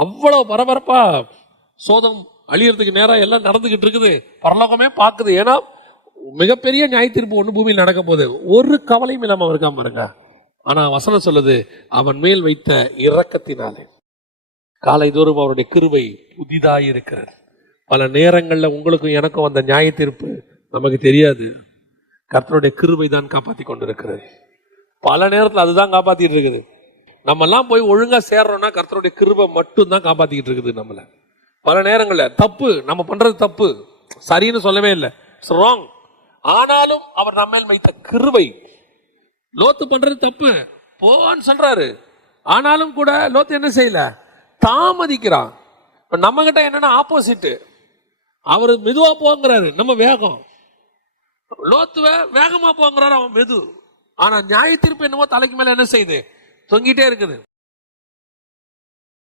அவ்வளவு பரபரப்பா சோதம் அழியறதுக்கு நேரம் எல்லாம் நடந்துகிட்டு இருக்குது. பரலோகமே பார்க்குது. ஏன்னா மிகப்பெரிய நியாய தீர்ப்பு ஒண்ணு பூமியில் நடக்க போகுது. ஒரு கவலையும் இல்லாம இருக்காம பாருங்க. ஆனா வசனம் சொல்லுது, அவன் மேல் வைத்த இரக்கத்தினாலே காலை தோறும் அவருடைய கிருபை புதிதாய் இருக்கிறது. பல நேரங்கள்ல உங்களுக்கும் எனக்கும் வந்த நியாய தீர்ப்பு நமக்கு தெரியாது. கர்த்தருடைய கிருபை தான் காப்பாத்தி கொண்டிருக்கிறது. பல நேரத்தில் அதுதான் காப்பாத்திட்டு இருக்குது. நம்ம எல்லாம் போய் ஒழுங்கா சேர்றோம்னா கர்த்தருடைய கிருபை மட்டும் தான் காப்பாத்திக்கிட்டு இருக்குது நம்மள. பல நேரங்கள்ல தப்பு நம்ம பண்றது தப்பு, சரின்னு சொல்லவே இல்லை, ராங். ஆனாலும் அவர் நம்ம மேல் வைத்த கிருபை. லோத்து பண்றது தப்பு போன்னு சொல்றாரு, ஆனாலும் கூட லோத்து என்ன செய்யல, தாமதிக்கிறான். நம்ம கிட்ட என்னன்னா ஆப்போசிட், அவர் மெதுவா போங்கிறாரு, நம்ம வேகம். லோத்துவ வேகமா போங்கிறாரு, அவன் மெது. ஆனா நியாய தீர்ப்பு என்னமோ தலைக்கு மேல என்ன செய்யுது, தொங்கிட்டே இருக்குது.